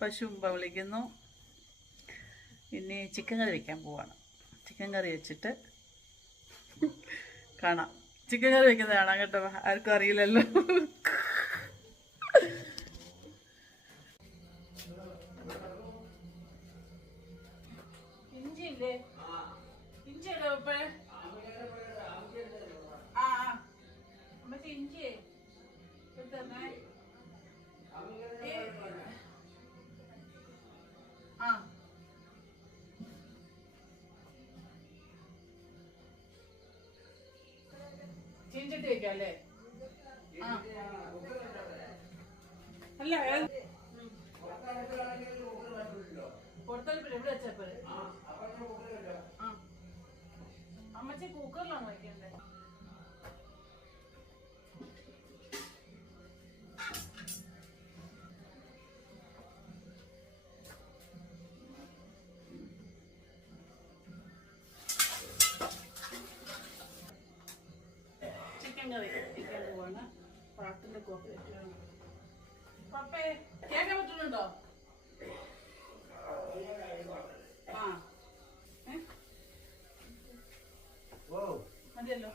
പശുമ്പ വിളിക്കുന്നു. ഇനി ചിക്കൻ കറി വയ്ക്കാൻ പോവാണ്. ചിക്കൻ കറി വെച്ചിട്ട് കാണാം. ചിക്കൻ കറി വെക്കുന്നത് കാണാം കേട്ടോ. ആർക്കും അറിയില്ലല്ലോ. ഇഞ്ചിയില്ലേ? ഇഞ്ചിയല്ലോ ഇപ്പഴേ. മറ്റേ ഇഞ്ചിയേ തന്നെ. ചീഞ്ചട്ടി വെക്കാം അല്ലേ? അല്ല കൊടുത്തപ്പോൾ എവിടെ വെച്ചപ്പോ അമ്മച്ചി കുക്കറിലാണ് വയ്ക്കണ്ടേ? ചിക്കൻ കറി കഴിക്കാൻ പോവാണ്. പാട്ടിന്റെ കോപ്പി വെക്കണം. പപ്പേ കേൾക്കാൻ പറ്റുന്നുണ്ടോ? മതിയല്ലോ.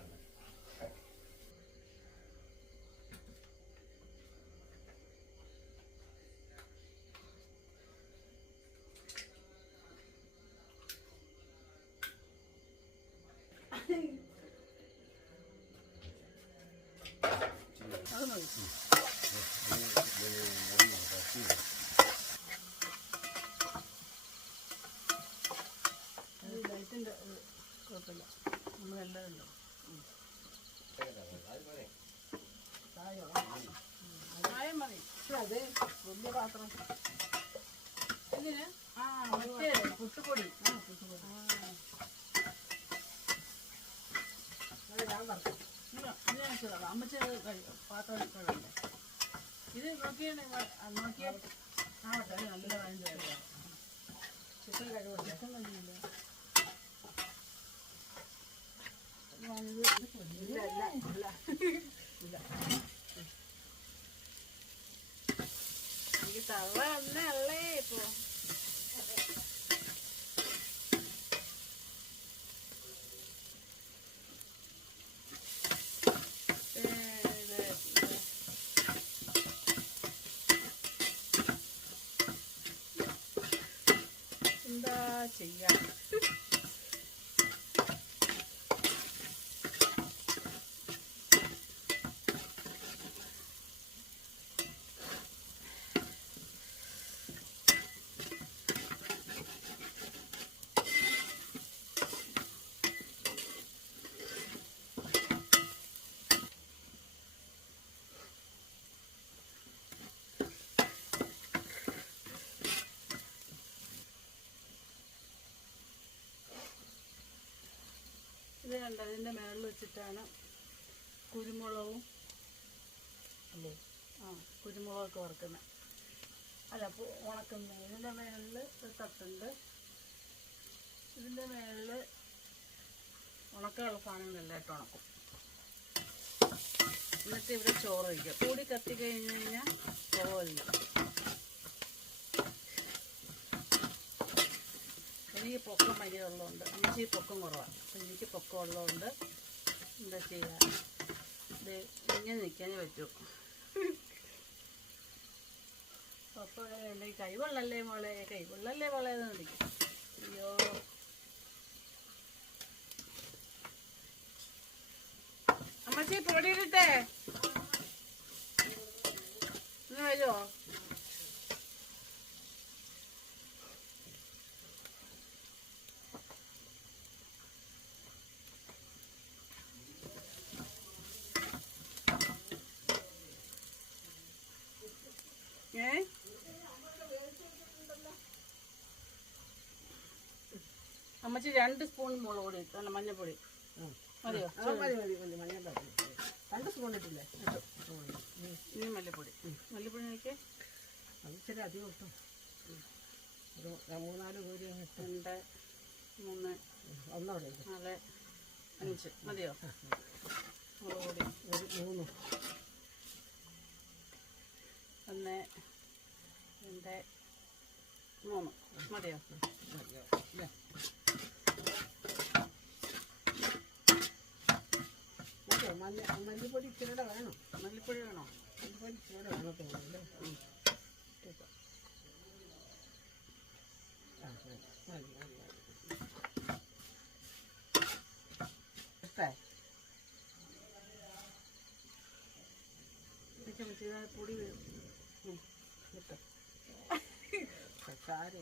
അത് മതി. ലൈറ്റിൻ്റെ കുഴപ്പമില്ല. നമ്മളെല്ലാം ഉണ്ടോ? ചായം മതി. അതെ വലിയ പാത്രം എന്തിന്? മറ്റേ പുട്ടുപൊടി. പുട്ടുപൊടി അത് ഞാൻ പറഞ്ഞു. അമ്മച്ച പാത്രം കഴിക്കണ്ടേ? ഇത് നോക്കിയാണ് നോക്കിയാൽ ആവട്ടെ. നല്ല വാങ്ങി ചിക്കൻ കഴിവ്. ചിക്കൻ കഴിയില്ല. എനിക്ക് തവ ഒന്നല്ലേ ഇപ്പൊ. എന്താ ചെയ്യാ? ഇത് കണ്ട ഇതിൻ്റെ മേളിൽ വെച്ചിട്ടാണ് കുരുമുളകും അല്ലേ? കുരുമുളകൊക്കെ വറുക്കുന്നത്. അല്ല ഉണക്കുന്നത്. ഇതിൻ്റെ മേളിൽ ഒരു തട്ടുണ്ട്. ഇതിൻ്റെ മേളിൽ ഉണക്കാനുള്ള സാധനങ്ങളെല്ലാം ഇട്ട് ഉണക്കും. എന്നിട്ട് ഇവിടെ ചോറ് വയ്ക്കും. കൂടി കത്തി കഴിഞ്ഞ് കഴിഞ്ഞാൽ ചോറില്ല. എനിക്ക് പൊക്കം ഭയങ്കര ഉള്ളതുകൊണ്ട്, അമ്മച്ചി പൊക്കം കുറവാണ്. അപ്പം എനിക്ക് പൊക്കം ഉള്ളതുകൊണ്ട് എന്താ ചെയ്യുക? ഇത് ഇങ്ങനെ നിൽക്കാനേ പറ്റൂ. അപ്പോൾ ഈ കൈവെള്ളല്ലേ മോളെ, കൈവെള്ളല്ലേ മോളെ എന്ന് വിളിക്കും. അയ്യോ അമ്മച്ചി പൊടിയിട്ടെ ഇന്ന് വരുമോ? അമ്മച്ചി 2 സ്പൂൺ മുളക് പൊടി ഇട്ടല്ല, മഞ്ഞൾപ്പൊടി മതിയോ? മതി മതി മതി. മഞ്ഞൾപ്പൊടി 2 സ്പൂൺ ഇട്ടില്ലേ? ഇനി മല്ലിപ്പൊടി. മല്ലിപ്പൊടി നോക്കിയേ, അത് ഇച്ചിരി അധികം ഇട്ടു. ഒരു 3-4 കോരി 2 3 ഒന്നോടെ 4 5 മതിയോ? മുളക് പൊടി ഒരു 3 1 2 3 മതിയോ? മല്ലിപ്പൊടി ഇച്ചിരി വേണം. മല്ലിപ്പൊടി വേണോ? മല്ലിപ്പൊടി ഇച്ചിരി വേണം തോന്നുന്നല്ലേ. പൊടി സാരി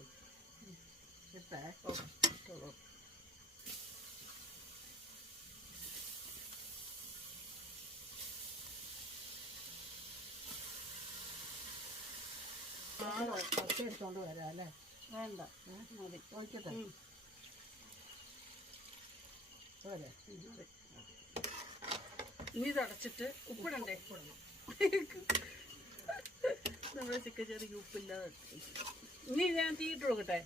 ഇട്ടേ. പച്ച എടുത്തോണ്ട് വരാം അല്ലേ? വേണ്ട, മതി. ഒഴിക്കട്ടെ? പോരെ? ഇനി തടച്ചിട്ട് ഉപ്പിടണ്ടേ? നമ്മുടെ ചിക്കൻ ചെറിയ ഉപ്പില്ലാതെ. ഇനി ഞാൻ തീയിട്ട് കൊടുക്കട്ടെ?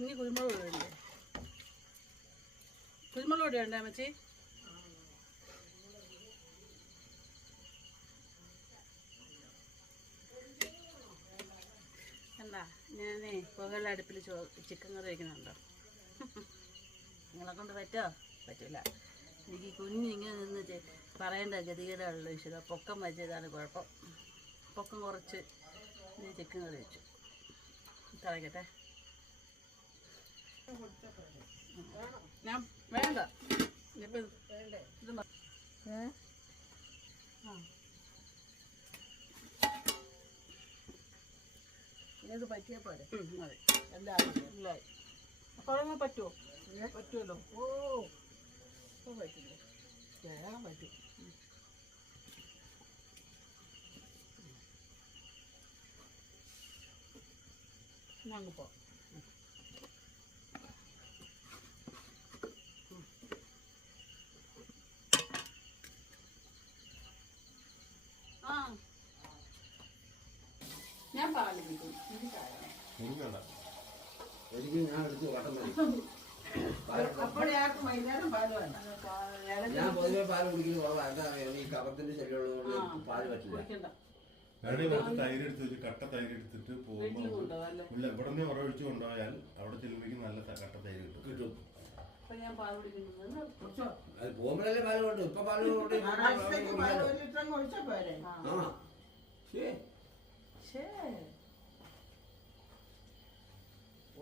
ഇനി കുരുമുളക് വേണ്ടേ? കുരുമുളക് പൊടി വേണ്ടേ അമ്മച്ചി? എന്താ ഞാനേ പുകയുള്ള അടുപ്പിൽ ചിക്കൻ കറി വയ്ക്കുന്നുണ്ടോ? നിങ്ങളെ കൊണ്ട് പറ്റുമോ? പറ്റില്ല. എനിക്ക് കുഞ്ഞിങ്ങനെ നിന്ന് പറയേണ്ട ഗതികേടുള്ള വിഷയം. പൊക്കം വെച്ചതാണ് കുഴപ്പം. പൊക്കം കുറച്ച് ചിക്കൻ കറി വെച്ചു. തിളക്കട്ടെ. ഞാൻ വേണ്ട ഇപ്പം ഇത് ഇത് പറ്റിയാൽ പോരെ? മതി. എല്ലാവരും ഇല്ലായി. അപ്പോൾ അതങ്ങനെ പറ്റുമോ? പറ്റുമല്ലോ. ഓ ഇപ്പോൾ പറ്റില്ല. വേഗം പറ്റും. ഞങ്ങൾ പോ. ആ ഞാൻ പാലിപ്പിക്കും. എനിക്ക് ഞാൻ എടുത്ത് വട്ടം മതി. അപ്പോഴേക്കും വൈകുന്നേരം പാല് വേണ്ട. ഞാൻ പൊതുവെ പാല് കുടിക്കുന്നത് കുറവാണ്. എന്താ ഈ കഫത്തിന്റെ ശല്യമുള്ളതുകൊണ്ട് പാല് പറ്റില്ല. തൈര് എടുത്ത് വെച്ച് കട്ട തൈര് എടുത്തിട്ട് പോകുമ്പോൾ ഇല്ല ഇവിടെ നിന്ന് ഉറവിച്ച് കൊണ്ടുപോയാൽ അവിടെ ചെല്ലുമ്പോഴേക്കും നല്ല കട്ട തൈര് കിട്ടും. ഞാൻ പാൽ കുടിക്കുന്നത് അത് പോകുമ്പോഴല്ലേ പാല് കൊണ്ട്. ഇപ്പൊ പാല് കൊണ്ട് ഒരു ലിറ്റർ ഒഴിച്ചാൽ പോരെ?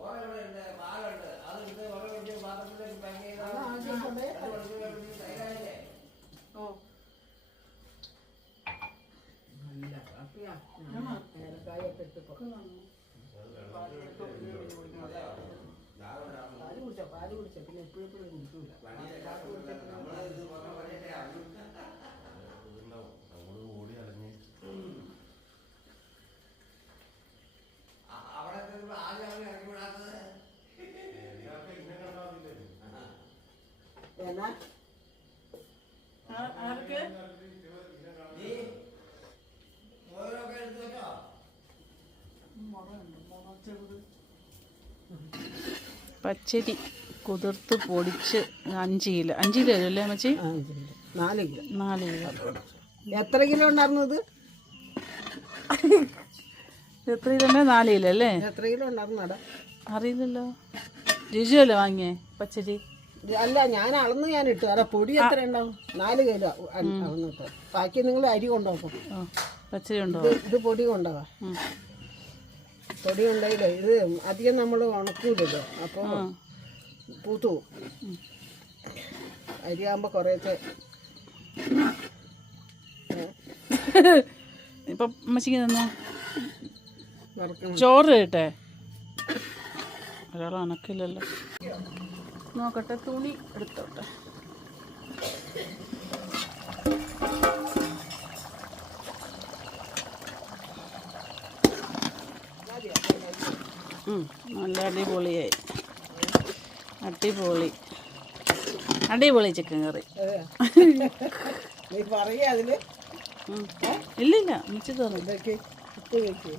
പാലുണ്ട്. അതെടുത്ത് ഉറവിച്ച് പാത്രത്തിലേക്ക് പാക്ക് ഓ നല്ല കാപ്പിയാ. ഏലക്കായൊക്കെ ഇട്ട് പാല് കുടിച്ച പിന്നെ എപ്പോഴും കുടിക്കൂല. നമ്മള് ഓടി അടഞ്ഞ് ആർക്ക് പച്ചരി കുതിർത്ത് പൊടിച്ച് 5 കിലോ. 5 കിലോ അല്ലേ അമ്മച്ചി? 4 കിലോ. 4 കിലോ. എത്ര കിലോ ഉണ്ടായിരുന്നത്? എത്ര കിലോ? 4 കിലോ അല്ലേ? എത്ര കിലോ ഉണ്ടായിരുന്നടാ? അറിയില്ലല്ലോ. രുചിയല്ലേ വാങ്ങിയേ പച്ചരി? അല്ല, ഞാൻ അളന്ന് ഞാൻ ഇട്ടു. അതാ പൊടി എത്ര ഉണ്ടാവും? 4 കിലോ അളന്നിട്ട്. ബാക്കി നിങ്ങൾ അരി കൊണ്ടുപോകും. പച്ചരി ഉണ്ടോ? ഇത് പൊടി കൊണ്ടുപോവാ. പൊടി ഉണ്ടെങ്കിലേ ഇത് അധികം നമ്മൾ ഉണക്കൂലല്ലോ, അപ്പോൾ പൂത്തു അരിയാകുമ്പോൾ കുറേശ്ശെ. ഇപ്പം അമ്മച്ചിക്ക് തന്നെ വറുക്കണം. ചോറ് കേട്ടെ. ഒരാൾ അണക്കില്ലല്ലോ. നോക്കട്ടെ, തുണി എടുത്തോട്ടെ. നല്ല അടിപൊളിയായി. അടിപൊളി ചിക്കൻ കറി. നീ പറയാ അതില് ഇല്ലില്ല, മിച്ചി തോന്നി. ഇതൊക്കെ ഉപ്പ് വെച്ച്